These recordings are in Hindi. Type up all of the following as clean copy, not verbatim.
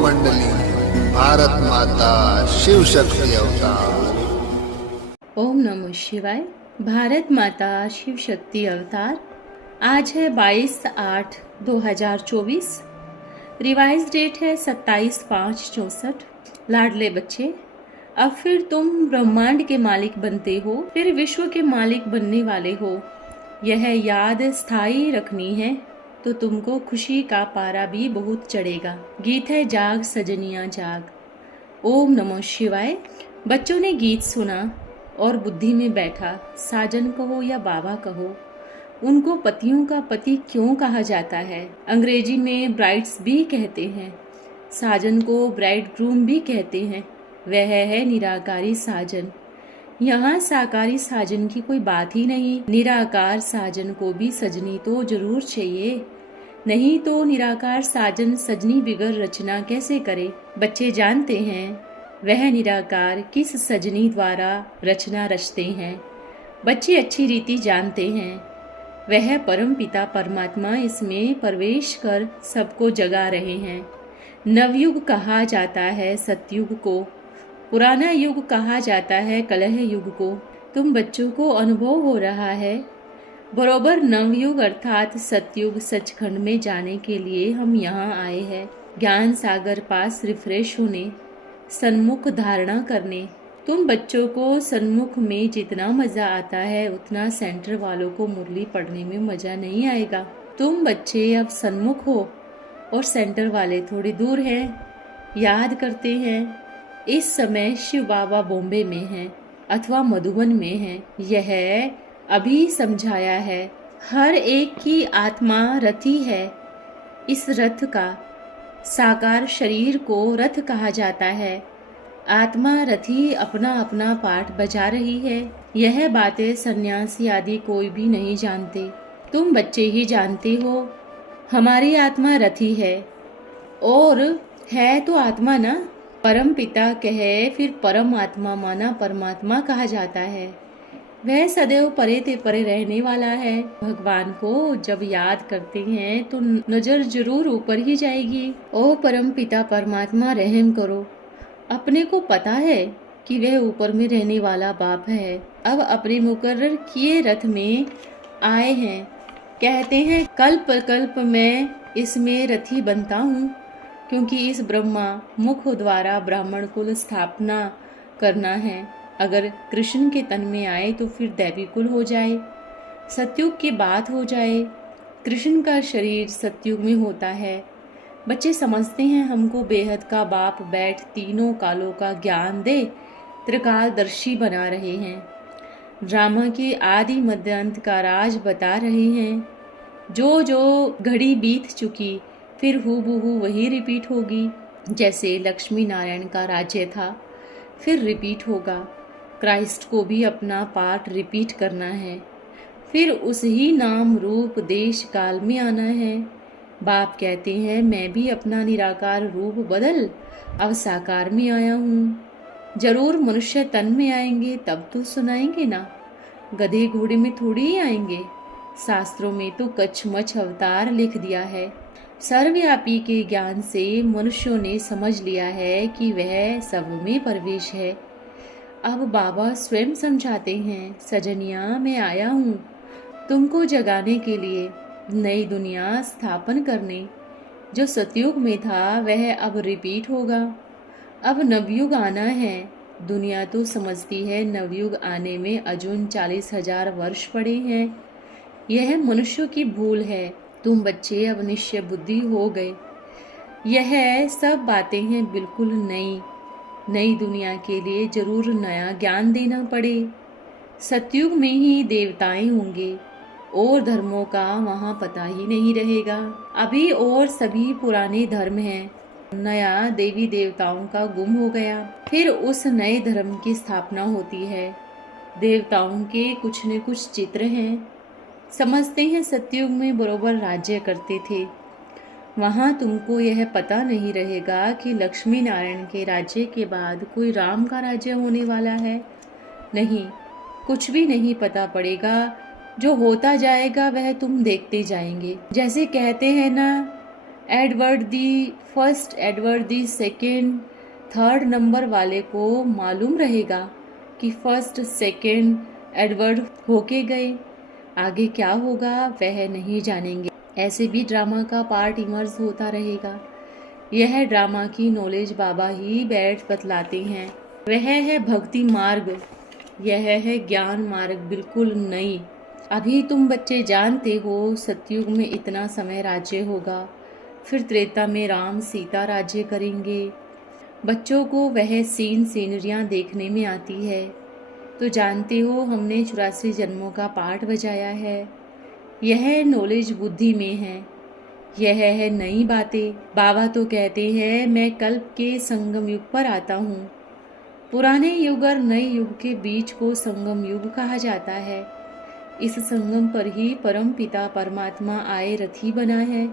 मंडली, भारत माता शिव शक्ति अवतार। ओम नमः शिवाय। भारत माता शिव शक्ति अवतार। आज है 22/8/2024। रिवाइज डेट है 27/5/64। लाडले बच्चे, अब फिर तुम ब्रह्मांड के मालिक बनते हो, फिर विश्व के मालिक बनने वाले हो। यह याद स्थायी रखनी है तो तुमको खुशी का पारा भी बहुत चढ़ेगा। गीत है जाग सजनिया जाग। ओम नमः शिवाय। बच्चों ने गीत सुना और बुद्धि में बैठा। साजन कहो या बाबा कहो, उनको पतियों का पति क्यों कहा जाता है? अंग्रेजी में ब्राइड्स भी कहते हैं, साजन को ब्राइड ग्रूम भी कहते हैं। वह है निराकारी साजन। यहाँ साकारी साजन की कोई बात ही नहीं। निराकार साजन को भी सजनी तो जरूर चाहिए, नहीं तो निराकार साजन सजनी बिगर रचना कैसे करे? बच्चे जानते हैं वह निराकार किस सजनी द्वारा रचना रचते हैं। बच्चे अच्छी रीति जानते हैं वह परम पिता परमात्मा इसमें प्रवेश कर सबको जगा रहे हैं। नवयुग कहा जाता है सतयुग को, पुराना युग कहा जाता है कलह युग को। तुम बच्चों को अनुभव हो रहा है बरोबर नवयुग अर्थात सतयुग सचखंड में जाने के लिए हम यहाँ आए हैं। ज्ञान सागर पास रिफ्रेश होने, सन्मुख धारणा करने। तुम बच्चों को सन्मुख में जितना मजा आता है उतना सेंटर वालों को मुरली पढ़ने में मजा नहीं आएगा। तुम बच्चे अब सन्मुख हो और सेंटर वाले थोड़ी दूर हैं। याद करते हैं इस समय शिव बाबा बॉम्बे में हैं अथवा मधुबन में हैं। यह अभी समझाया है। हर एक की आत्मा रथी है। इस रथ का साकार शरीर को रथ कहा जाता है। आत्मा रथी अपना अपना पाठ बजा रही है। यह बातें सन्यासी आदि कोई भी नहीं जानते, तुम बच्चे ही जानते हो। हमारी आत्मा रथी है और है तो आत्मा ना। परम पिता कहे फिर परम आत्मा माना परमात्मा कहा जाता है। वह सदैव परे ते परे रहने वाला है। भगवान को जब याद करते हैं तो नजर जरूर ऊपर ही जाएगी। ओ परम पिता परमात्मा रहम करो। अपने को पता है कि वह ऊपर में रहने वाला बाप है। अब अपने मुकर्रर किए रथ में आए हैं। कहते हैं कल्प कल्प में इसमें रथी बनता हूँ, क्योंकि इस ब्रह्मा मुख द्वारा ब्राह्मण कुल स्थापना करना है। अगर कृष्ण के तन में आए तो फिर दैवी कुल हो जाए, सतयुग की बात हो जाए। कृष्ण का शरीर सतयुग में होता है। बच्चे समझते हैं हमको बेहद का बाप बैठ तीनों कालों का ज्ञान दे त्रिकालदर्शी बना रहे हैं। ड्रामा के आदि मध्य अंत का राज बता रहे हैं। जो जो घड़ी बीत चुकी फिर हूबहू वही रिपीट होगी। जैसे लक्ष्मी नारायण का राज्य था फिर रिपीट होगा। क्राइस्ट को भी अपना पार्ट रिपीट करना है, फिर उस ही नाम रूप देश काल में आना है। बाप कहते हैं मैं भी अपना निराकार रूप बदल अब साकार में आया हूँ। जरूर मनुष्य तन में आएंगे तब तो सुनाएंगे ना, गधे घोड़े में थोड़ी ही आएंगे। शास्त्रों में तो कछमछ अवतार लिख दिया है। सर्वव्यापी के ज्ञान से मनुष्यों ने समझ लिया है कि वह सब में प्रवेश है। अब बाबा स्वयं समझाते हैं सजनिया मैं आया हूँ तुमको जगाने के लिए, नई दुनिया स्थापन करने। जो सतयुग में था वह अब रिपीट होगा। अब नवयुग आना है। दुनिया तो समझती है नवयुग आने में अजून 40,000 वर्ष पड़े हैं। यह मनुष्यों की भूल है। तुम बच्चे अब निश्चय बुद्धि हो गए। यह सब बातें हैं बिल्कुल नई। नई दुनिया के लिए जरूर नया ज्ञान देना पड़े। सतयुग में ही देवताएं होंगे और धर्मों का वहाँ पता ही नहीं रहेगा। अभी और सभी पुराने धर्म हैं। नया देवी देवताओं का गुम हो गया, फिर उस नए धर्म की स्थापना होती है। देवताओं के कुछ न कुछ चित्र हैं। समझते हैं सतयुग में बरोबर राज्य करते थे। वहाँ तुमको यह पता नहीं रहेगा कि लक्ष्मी नारायण के राज्य के बाद कोई राम का राज्य होने वाला है। नहीं, कुछ भी नहीं पता पड़ेगा। जो होता जाएगा वह तुम देखते जाएंगे। जैसे कहते हैं ना, Edward the first, Edward the second, third number वाले को मालूम रहेगा कि फर्स्ट सेकेंड एडवर्ड होके गए, आगे क्या होगा वह नहीं जानेंगे। ऐसे भी ड्रामा का पार्ट इमर्ज होता रहेगा। यह ड्रामा की नॉलेज बाबा ही बैठ बतलाते हैं। वह है भक्ति मार्ग, यह है ज्ञान मार्ग, बिल्कुल नई। अभी तुम बच्चे जानते हो सतयुग में इतना समय राज्य होगा, फिर त्रेता में राम सीता राज्य करेंगे। बच्चों को वह सीनरियाँ देखने में आती है, तो जानते हो हमने 84 जन्मों का पाठ बजाया है। यह नॉलेज बुद्धि में है, यह है नई बातें। बाबा तो कहते हैं मैं कल्प के संगम युग पर आता हूँ। पुराने युग और नए युग के बीच को संगम युग कहा जाता है। इस संगम पर ही परम पिता परमात्मा आए रथी बना है।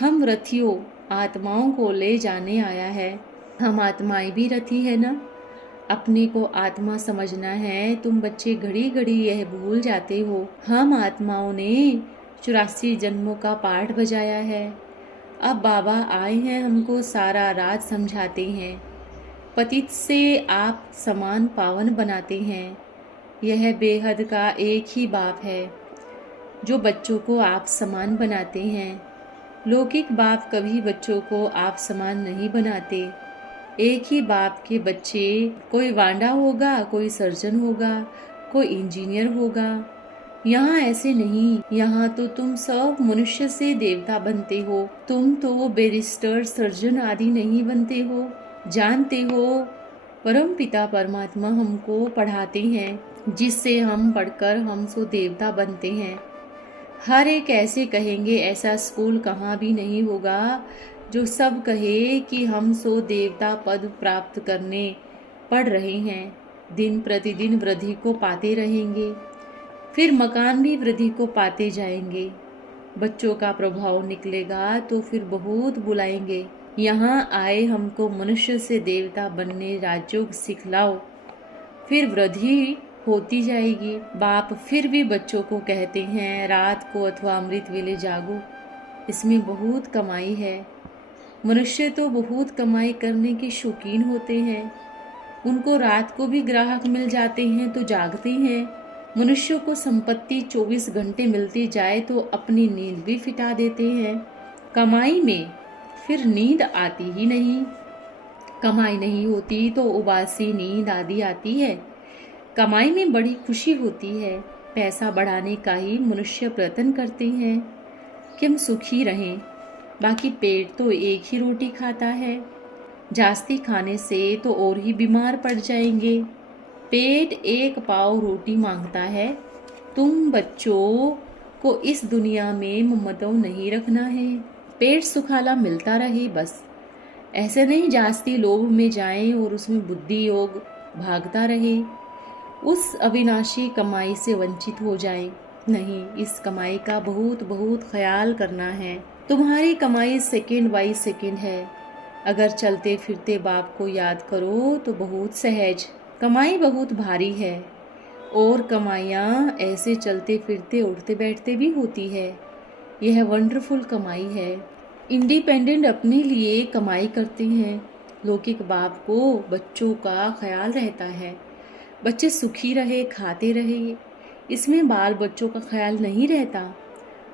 हम रथियों आत्माओं को ले जाने आया है। हम आत्माएं भी रथी है ना। अपने को आत्मा समझना है। तुम बच्चे घड़ी घड़ी यह भूल जाते हो। हम आत्माओं ने 84 जन्मों का पाठ बजाया है। अब बाबा आए हैं, हमको सारा राज समझाते हैं। पतित से आप समान पावन बनाते हैं। यह बेहद का एक ही बाप है जो बच्चों को आप समान बनाते हैं। लौकिक बाप कभी बच्चों को आप समान नहीं बनाते। एक ही बाप के बच्चे, कोई वांडा होगा, कोई सर्जन होगा, कोई इंजीनियर होगा। यहाँ ऐसे नहीं। यहाँ तो तुम सब मनुष्य से देवता बनते हो। तुम तो बैरिस्टर, सर्जन आदि नहीं बनते हो। जानते हो परम पिता परमात्मा हमको पढ़ाते हैं, जिससे हम पढ़कर हम सो देवता बनते हैं। हर एक ऐसे कहेंगे, ऐसा स्कूल कहाँ भी नहीं होगा जो सब कहे कि हम सो देवता पद प्राप्त करने पढ़ रहे हैं। दिन प्रतिदिन वृद्धि को पाते रहेंगे, फिर मकान भी वृद्धि को पाते जाएंगे। बच्चों का प्रभाव निकलेगा तो फिर बहुत बुलाएंगे, यहाँ आए हमको मनुष्य से देवता बनने राजयोग सिखलाओ। फिर वृद्धि होती जाएगी। बाप फिर भी बच्चों को कहते हैं रात को अथवा अमृत वेले जागो, इसमें बहुत कमाई है। मनुष्य तो बहुत कमाई करने के शौकीन होते हैं। उनको रात को भी ग्राहक मिल जाते हैं तो जागते हैं। मनुष्यों को संपत्ति 24 घंटे मिलती जाए तो अपनी नींद भी फिटा देते हैं। कमाई में फिर नींद आती ही नहीं। कमाई नहीं होती तो उबासी नींद आदि आती है। कमाई में बड़ी खुशी होती है। पैसा बढ़ाने का ही मनुष्य प्रयत्न करते हैं कि हम सुखी रहें। बाकी पेट तो एक ही रोटी खाता है। जास्ती खाने से तो और ही बीमार पड़ जाएंगे। पेट एक पाव रोटी मांगता है। तुम बच्चों को इस दुनिया में ममत्व नहीं रखना है। पेट सुखाला मिलता रहे बस। ऐसे नहीं जास्ती लोभ में जाएं और उसमें बुद्धि योग भागता रहे, उस अविनाशी कमाई से वंचित हो जाएं। नहीं, इस कमाई का बहुत बहुत ख्याल करना है। तुम्हारी कमाई सेकंड बाई सेकंड है। अगर चलते फिरते बाप को याद करो तो बहुत सहज। कमाई बहुत भारी है और कमाइयाँ ऐसे चलते फिरते उठते बैठते भी होती है। यह वंडरफुल कमाई है। इंडिपेंडेंट अपने लिए कमाई करते हैं। लौकिक बाप को बच्चों का ख्याल रहता है, बच्चे सुखी रहे, खाते रहे। इसमें बाल बच्चों का ख्याल नहीं रहता।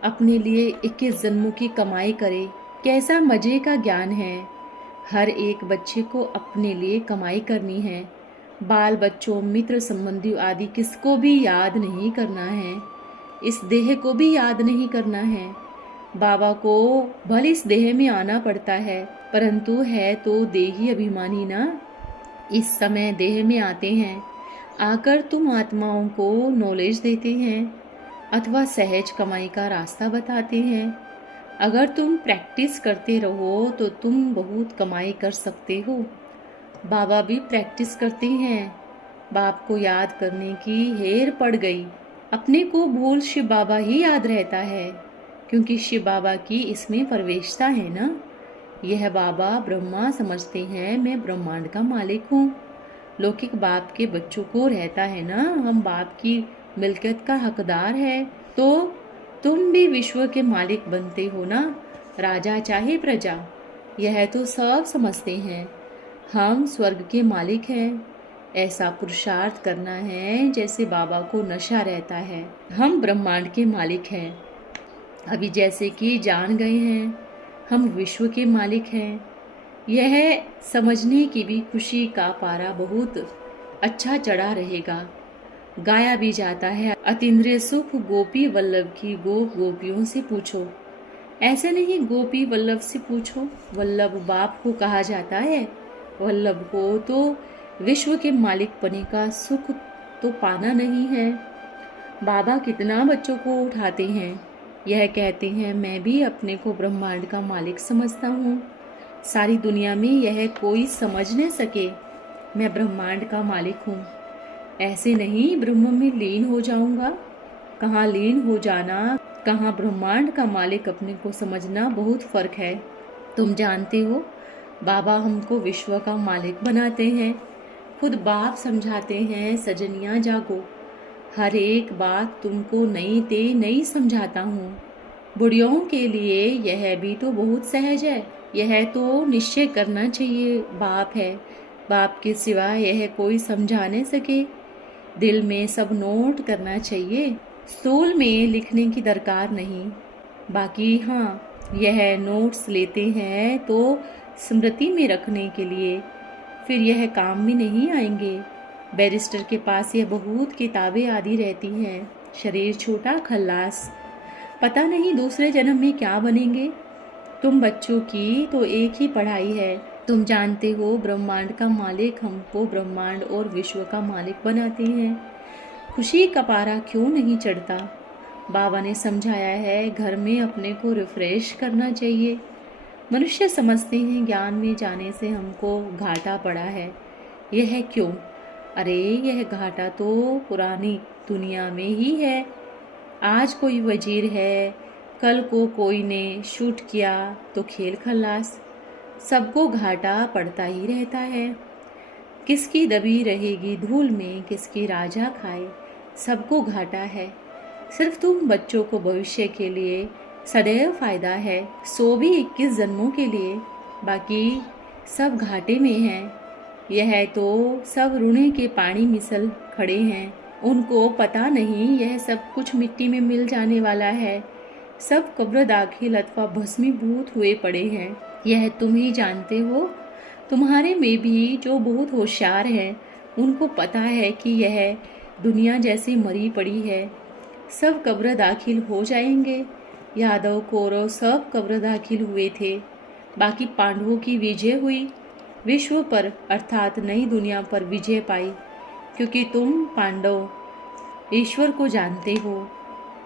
अपने लिए 21 जन्मों की कमाई करे, कैसा मज़े का ज्ञान है। हर एक बच्चे को अपने लिए कमाई करनी है। बाल बच्चों, मित्र, संबंधी आदि किसको भी याद नहीं करना है। इस देह को भी याद नहीं करना है। बाबा को भले इस देह में आना पड़ता है, परंतु है तो देही अभिमानी ना। इस समय देह में आते हैं, आकर तुम आत्माओं को नॉलेज देते हैं अथवा सहज कमाई का रास्ता बताते हैं। अगर तुम प्रैक्टिस करते रहो तो तुम बहुत कमाई कर सकते हो। बाबा भी प्रैक्टिस करते हैं। बाप को याद करने की हेर पड़ गई। अपने को भूल शिव बाबा ही याद रहता है, क्योंकि शिव बाबा की इसमें प्रवेशता है ना। यह बाबा ब्रह्मा समझते हैं, मैं ब्रह्मांड का मालिक हूँ। लौकिक बाप के बच्चों को रहता है ना, हम बाप की मिल्कियत का हकदार है। तो तुम भी विश्व के मालिक बनते हो ना। राजा चाहे प्रजा, यह तो सब समझते हैं। हम स्वर्ग के मालिक हैं। ऐसा पुरुषार्थ करना है जैसे बाबा को नशा रहता है। हम ब्रह्मांड के मालिक हैं। अभी जैसे कि जान गए हैं हम विश्व के मालिक हैं। यह समझने की भी खुशी का पारा बहुत अच्छा चढ़ा रहेगा। गाया भी जाता है, अतीन्द्रिय सुख गोपी वल्लभ की गोप गोपियों से पूछो। ऐसे नहीं, गोपी वल्लभ से पूछो। वल्लभ बाप को कहा जाता है। वल्लभ को तो विश्व के मालिक बने का सुख तो पाना नहीं है। बाबा कितना बच्चों को उठाते हैं, यह कहते हैं मैं भी अपने को ब्रह्मांड का मालिक समझता हूँ। सारी दुनिया में यह कोई समझ न सके मैं ब्रह्मांड का मालिक हूँ। ऐसे नहीं ब्रह्म में लीन हो जाऊंगा। कहाँ लीन हो जाना, कहाँ ब्रह्मांड का मालिक अपने को समझना, बहुत फर्क है। तुम जानते हो बाबा हमको विश्व का मालिक बनाते हैं। खुद बाप समझाते हैं, सजनियाँ जागो, हर एक बात तुमको नई ते नई समझाता हूँ। बुढ़ियों के लिए यह भी तो बहुत सहज है। यह तो निश्चय करना चाहिए बाप है, बाप के सिवा यह कोई समझा नहीं सके। दिल में सब नोट करना चाहिए, स्टूल में लिखने की दरकार नहीं। बाकी हाँ, यह नोट्स लेते हैं तो स्मृति में रखने के लिए, फिर यह काम में नहीं आएंगे। बैरिस्टर के पास यह बहुत किताबें आदि रहती हैं। शरीर छोटा, खल्लास, पता नहीं दूसरे जन्म में क्या बनेंगे। तुम बच्चों की तो एक ही पढ़ाई है। तुम जानते हो ब्रह्मांड का मालिक हमको ब्रह्मांड और विश्व का मालिक बनाते हैं। खुशी का पारा क्यों नहीं चढ़ता? बाबा ने समझाया है घर में अपने को रिफ्रेश करना चाहिए। मनुष्य समझते हैं ज्ञान में जाने से हमको घाटा पड़ा है। यह क्यों? अरे यह घाटा तो पुरानी दुनिया में ही है। आज कोई वजीर है, कल को कोई ने शूट किया तो खेल खल्लास। सबको घाटा पड़ता ही रहता है। किसकी दबी रहेगी धूल में, किसकी राजा खाए, सबको घाटा है। सिर्फ तुम बच्चों को भविष्य के लिए सदैव फायदा है, सो भी 21 जन्मों के लिए, बाकी सब घाटे में हैं। यह तो सब रूने के पानी मिसल खड़े हैं। उनको पता नहीं यह सब कुछ मिट्टी में मिल जाने वाला है। सब कब्र दाखिल अथवा भस्मीभूत हुए पड़े हैं। यह तुम ही जानते हो। तुम्हारे में भी जो बहुत होशियार हैं उनको पता है कि यह दुनिया जैसे मरी पड़ी है। सब कब्र दाखिल हो जाएंगे। यादव कौरव सब कब्र दाखिल हुए थे। बाकी पांडवों की विजय हुई, विश्व पर अर्थात नई दुनिया पर विजय पाई। क्योंकि तुम पांडव ईश्वर को जानते हो,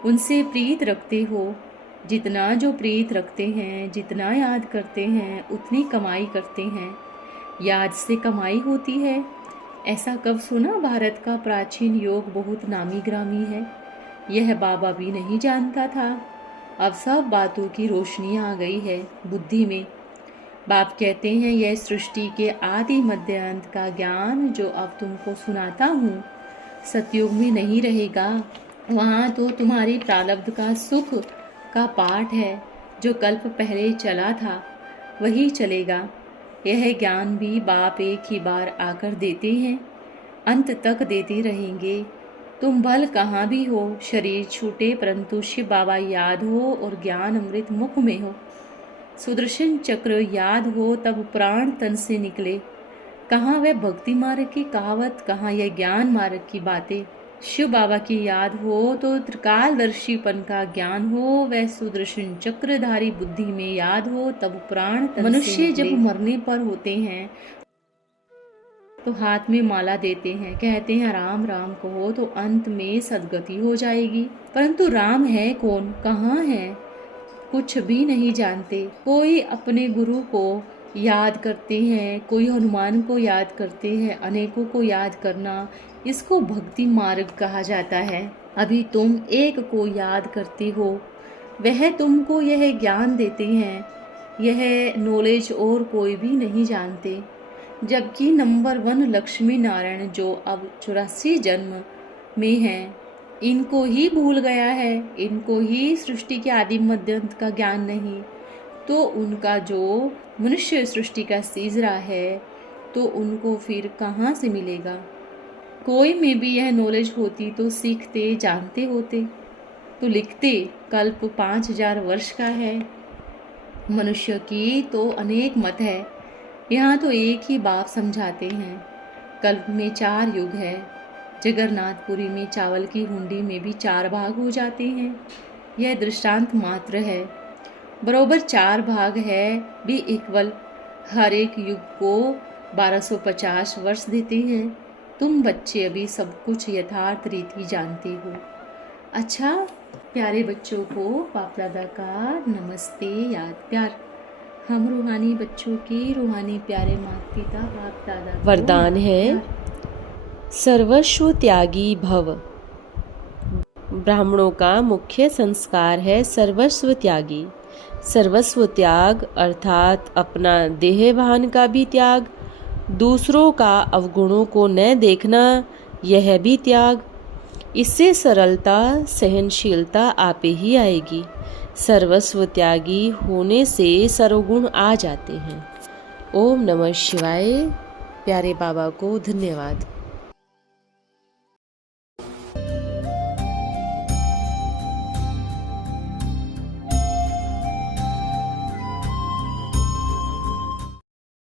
उनसे प्रीत रखते हो। जितना जो प्रीत रखते हैं, जितना याद करते हैं, उतनी कमाई करते हैं। याद से कमाई होती है। ऐसा कब सुना? भारत का प्राचीन योग बहुत नामी ग्रामी है। यह बाबा भी नहीं जानता था। अब सब बातों की रोशनी आ गई है बुद्धि में। बाप कहते हैं यह सृष्टि के आदि मध्य अंत का ज्ञान जो अब तुमको सुनाता हूँ सतयुग में नहीं रहेगा। वहाँ तो तुम्हारी प्रारब्ध का सुख का पाठ है। जो कल्प पहले चला था वही चलेगा। यह ज्ञान भी बाप एक ही बार आकर देते हैं, अंत तक देते रहेंगे। तुम भल कहाँ भी हो, शरीर छूटे परंतु शिव बाबा याद हो और ज्ञान अमृत मुख में हो। सुदर्शन चक्र याद हो तब प्राण तन से निकले। कहाँ वह भक्ति मार्ग की कहावत, कहाँ यह ज्ञान मार्ग की बातें। शिव बाबा की याद हो तो त्रिकालदर्शीपन का ज्ञान हो। वह सुदर्शन चक्रधारी बुद्धि में याद हो तब प्राण तन से मनुष्य जब मरने पर होते हैं तो हाथ में माला देते हैं, कहते हैं राम राम कहो तो अंत में सदगति हो जाएगी। परंतु राम है कौन, कहाँ है, कुछ भी नहीं जानते। कोई अपने गुरु को याद करते हैं, कोई हनुमान को याद करते हैं। अनेकों को याद करना, इसको भक्ति मार्ग कहा जाता है। अभी तुम एक को याद करते हो, वह तुमको यह ज्ञान देते हैं। यह नॉलेज और कोई भी नहीं जानते। जबकि नंबर 1 लक्ष्मी नारायण जो अब 84 जन्म में हैं, इनको ही भूल गया है। इनको ही सृष्टि के आदि मध्यांत का ज्ञान नहीं। तो उनका जो मनुष्य सृष्टि का सीजरा है तो उनको फिर कहाँ से मिलेगा। कोई में भी यह नॉलेज होती तो सीखते जानते होते, तो लिखते कल्प 5000 वर्ष का है। मनुष्य की तो अनेक मत है, यहाँ तो एक ही बाप समझाते हैं। कल्प में 4 युग है। जगन्नाथपुरी में चावल की हुंडी में भी 4 भाग हो जाते हैं। यह दृष्टांत मात्र है। बरोबर 4 भाग है भी इक्वल हर एक युग को 1250 वर्ष देते हैं। तुम बच्चे अभी सब कुछ यथार्थ रीति जानते हो। अच्छा प्यारे बच्चों को बाप दादा का नमस्ते याद प्यार। हम रूहानी बच्चों की रूहानी प्यारे माता पिता बाप दादा को वरदान है, सर्वस्व त्यागी भव। ब्राह्मणों का मुख्य संस्कार है सर्वस्व त्यागी। सर्वस्व त्याग अर्थात अपना देह भान का भी त्याग, दूसरों का अवगुणों को न देखना, यह भी त्याग। इससे सरलता सहनशीलता आपे ही आएगी। सर्वस्व त्यागी होने से सर्वगुण आ जाते हैं। ओम नमः शिवाय। प्यारे बाबा को धन्यवाद।